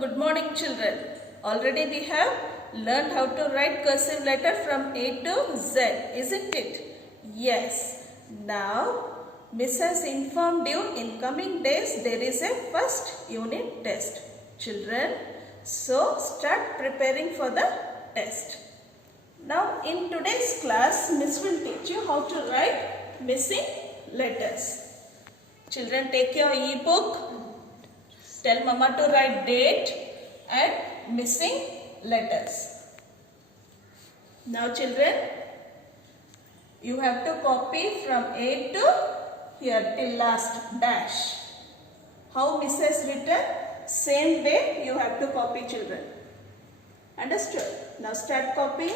good morning children. Already we have learned how to write cursive letter from A to Z, isn't it? Yes. Now, Miss has informed you in coming days there is a first unit test. Children, so start preparing for the test. Now, in today's class, Miss will teach you how to write missing letters. Children, take your e-book. Tell Mama to write date and missing letters. Now children, you have to copy from A to here till last dash. How Miss has written, same way you have to copy children. Understood? Now start copying.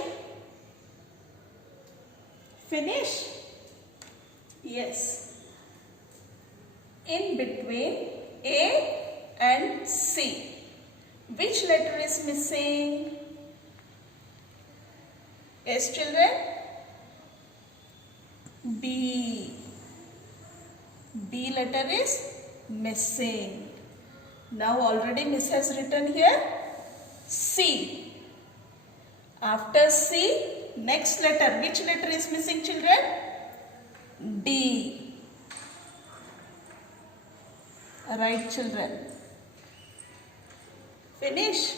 Finish? Yes. In between A and C, which letter is missing? Yes children? B. B letter is missing. Now already Miss has written here C. After C, next letter. Which letter is missing children? D. Right children. Finish.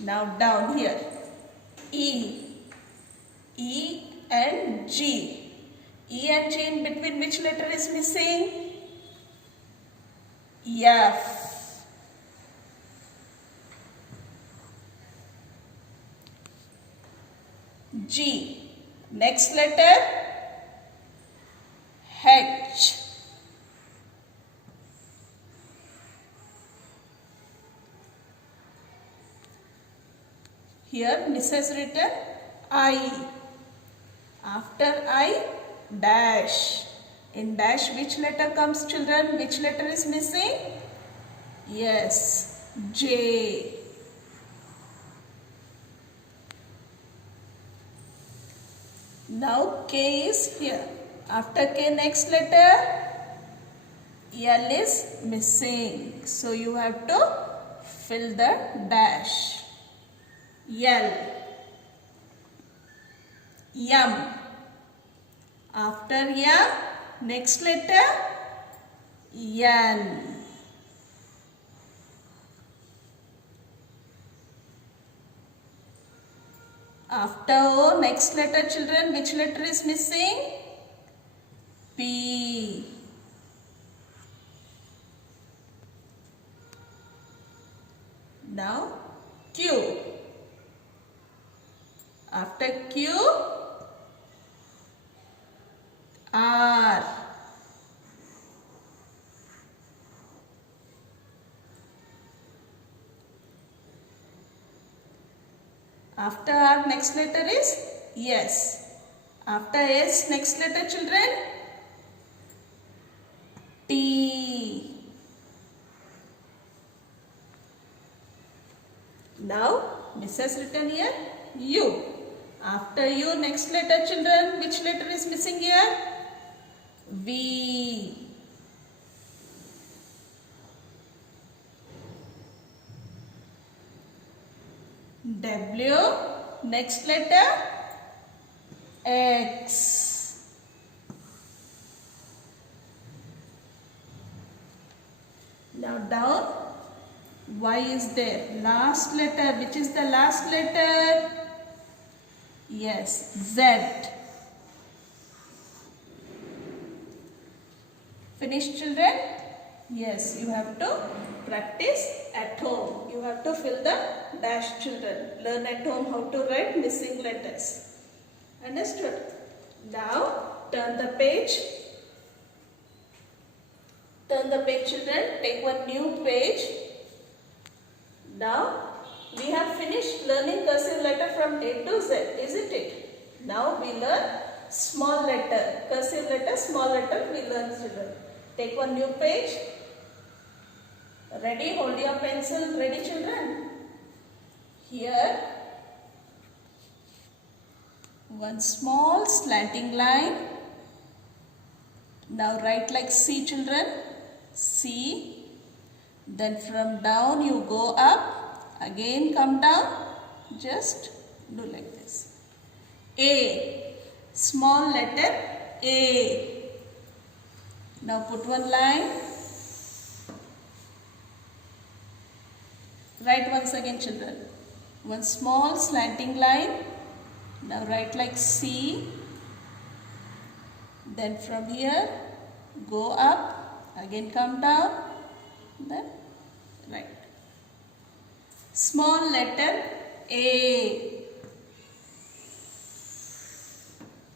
Now down here. E. E and G. E and G in between which letter is missing? F. G. Next letter? H. Here Miss has written I. After I, dash. In dash which letter comes children? Which letter is missing? Yes, J. Now K is here. After K next letter? L is missing. So you have to fill the dash. L. M. After M, next letter N. After O, next letter children, which letter is missing? P. Now Q. After Q, R. After R, next letter is S. After S, next letter children? T. Now, Miss has written here U. After U, next letter children, which letter is missing here? V. W. Next letter X. Now down Y is there. Last letter. Which is the last letter? Yes, Z. Finished children? Yes, you have to practice at home. You have to fill the dash children. Learn at home how to write missing letters. Understood? Now, turn the page. Turn the page children. Take one new page. Now, we have finished learning cursive letter from A to Z, isn't it? Now, we learn small letter. Cursive letter, small letter, we learn children. Take one new page. Ready? Hold your pencil. Ready children? Here, one small slanting line. Now write like C children. C. Then from down you go up Again come down. Just do like this. A. Small letter A. Now put one line. Write once again, children. One small slanting line. Now write like C. Then from here go up. Again come down. Then write. Small letter A.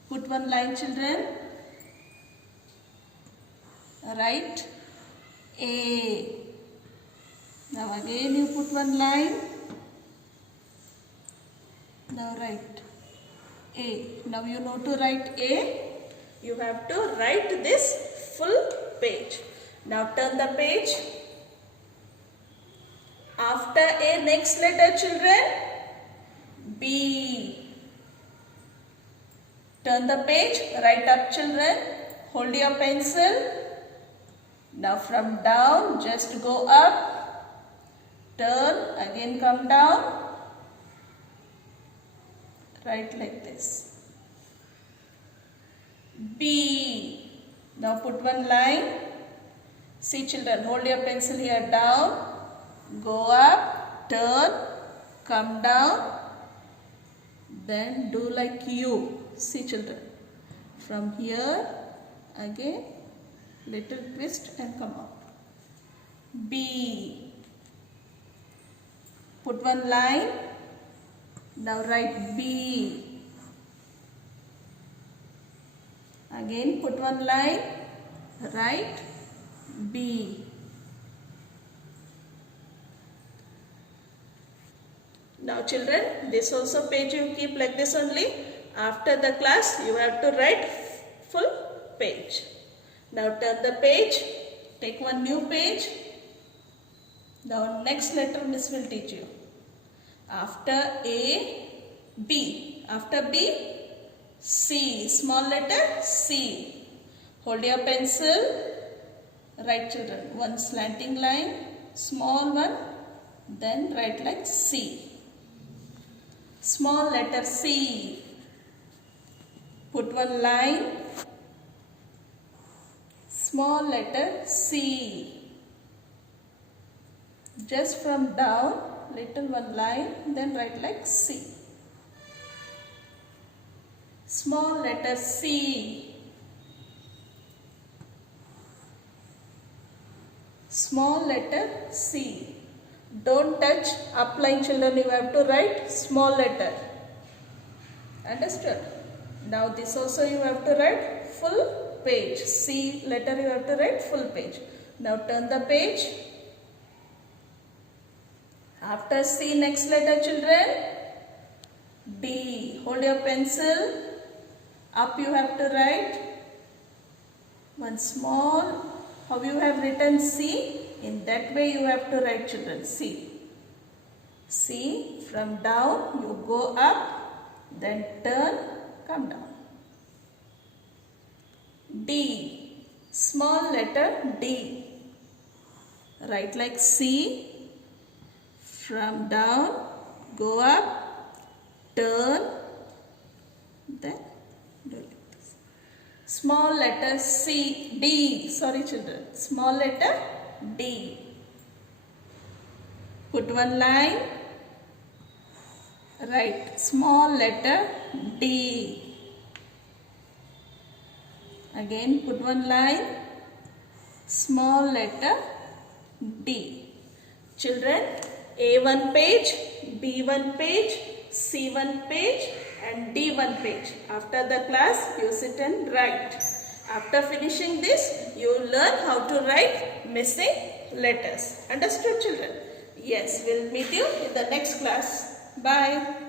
Put one line, children. Write A. Now again you put one line. Now write A. Now you know to write A. You have to write this full page. Now turn the page. After A, next letter, children. B. Turn the page. Write up, children. Hold your pencil. Now from down, just go up. Turn, again come down. Write like this. B. Now put one line. See, children, hold your pencil here down. Go up, turn, come down. Then do like U. See, children. From here, again, little twist and come up. B. Put one line. Now write B. Again put one line. Write B. Now children, this also page you keep like this only. After the class you have to write full page. Now turn the page. Take one new page. Now next letter Miss will teach you. After A, B. After B, C. Small letter C. Hold your pencil. Write, children, one slanting line, small one. Then write like C. Small letter C. Put one line. Small letter C. Just from down, little one line, then write like C. Small letter C. Small letter C. Don't touch upline, children. You have to write small letter. Understood? Now this also you have to write full page. C letter you have to write full page. Now turn the page. After C, next letter, children. D. Hold your pencil. Up you have to write. One small. How you have written C? In that way you have to write, children. C. C. From down you go up. Then turn. Come down. D. Small letter D. Write like C. From down, go up, turn, then do like this. Small letter C, D. Sorry, children. Small letter D. Put one line. Write small letter D. Again, put one line. Small letter D. Children, A1 page, B1 page, C1 page and D1 page. After the class, you sit and write. After finishing this, you learn how to write missing letters. Understood, children? Yes, we'll meet you in the next class. Bye.